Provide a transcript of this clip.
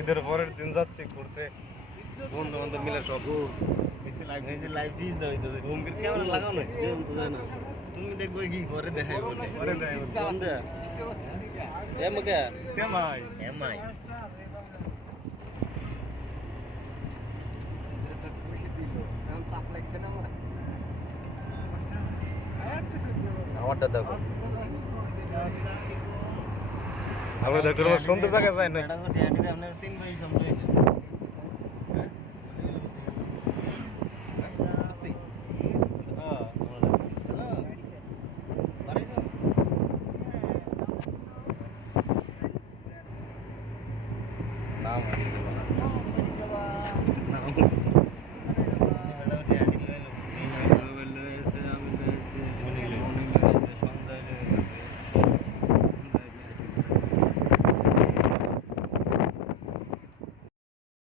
ঈদের পরের দিন যাচ্ছি ঘুরতে। বন্ধু বান্ধব মিলে সব। তুমি দেখবে কি করে দেখাই বলে। পরে এমআই আমারটা দেখো। আমরা দেখতে পাবো শুনতে জায়গা যায় না? আপনার তিন ভাই সামলাইছে হ্যাঁ হ্যাঁ। পারিস নাম হয়েছে না